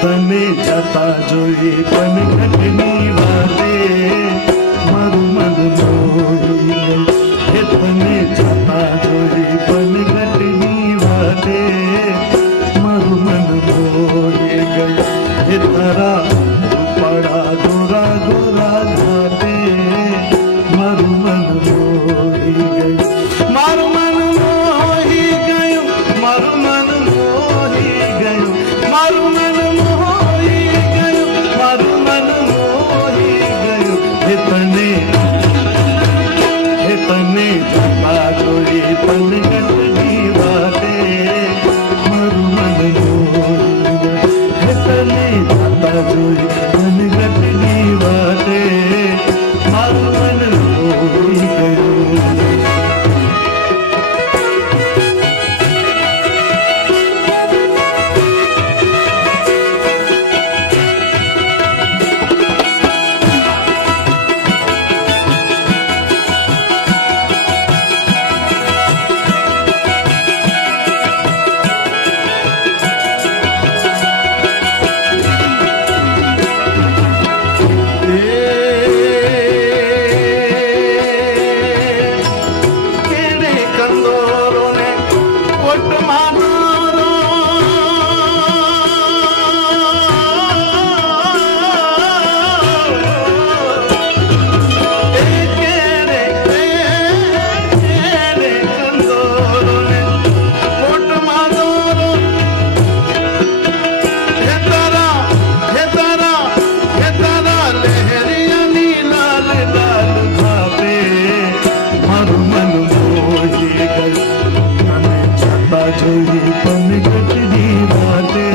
તને જતા જોઈ પણ ઘટની વાતે મારું મન મોહી ગયું. તને જતા જોઈ પણ ઘટની વાતે મારું મન મોહી ગયું. તારા રૂપાળા ગોરા ગોરા ઘાતે મારું મન મોહી ગયું. મારું મન મોહી ગયું. મારું મન મોહી ગયું. મારું મન મોહી ગયું. મારું મન મોહી ગયું. તને જતા જોઈ પણ ઘટની વાતે મારું મન મોહી ગયું. તને જતા જોઈ પણ ઘટની વાતે મારું મન મોહી ગયું. જોઈ પણ ઘટની વાતે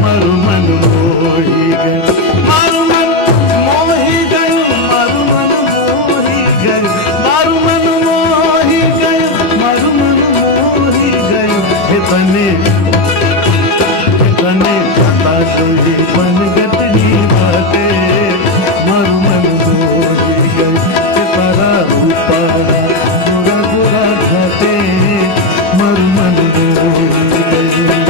મારું મન મોહી ગયું. મારું મન મોહી ગયું. મારું મન મોહી ગયું. મારું મન મોહી ગયું. મારું મન મોહી ગયું. તને જતા જોઈ પણ ઘટની વાતે મારું મન મોહી ગયું. તારા રૂપાળા ગોરા ગોરા ઘાતે મારું મન મોહી ગયું.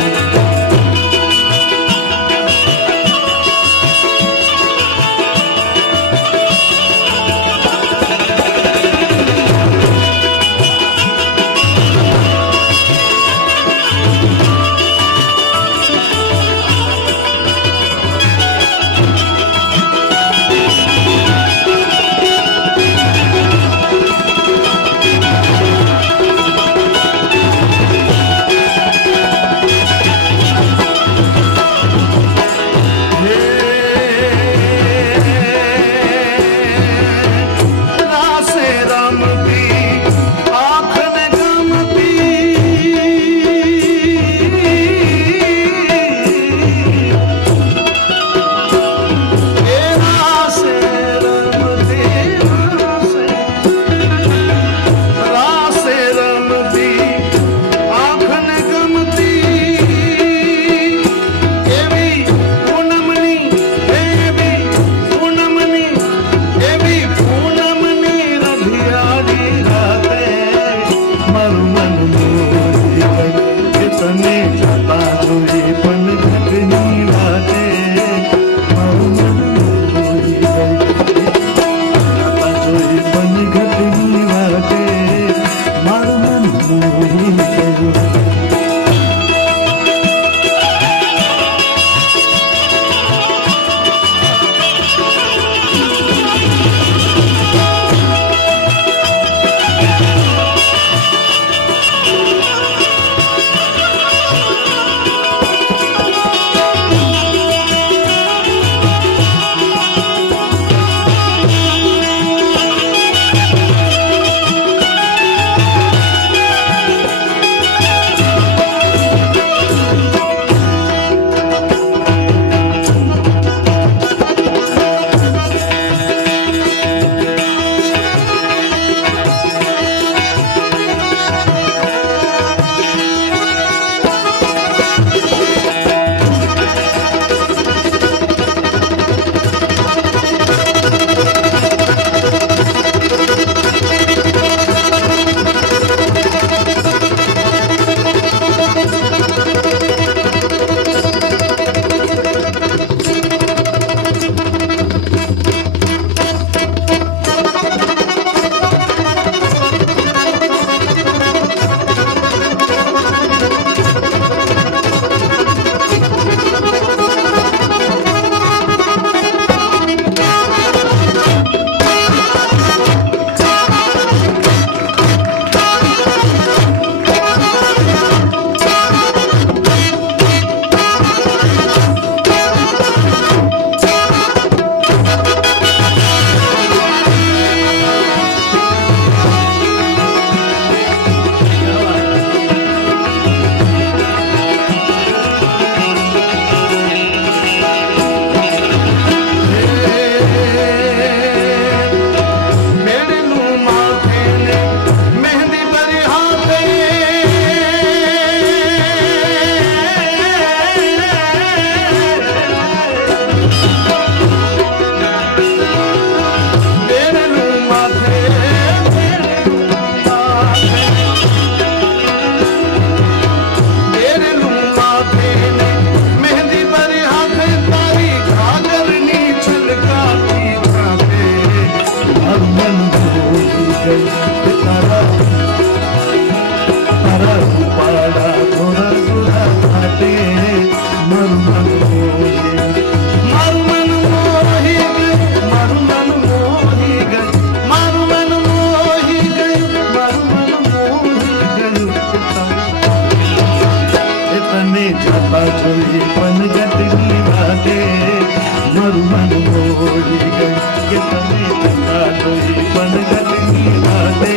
મોહી ગઈ કે તને જતા જોઈ પનગટની રાતે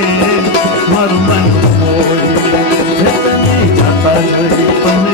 મારું મન મોહી ગયું તને જતા જોઈ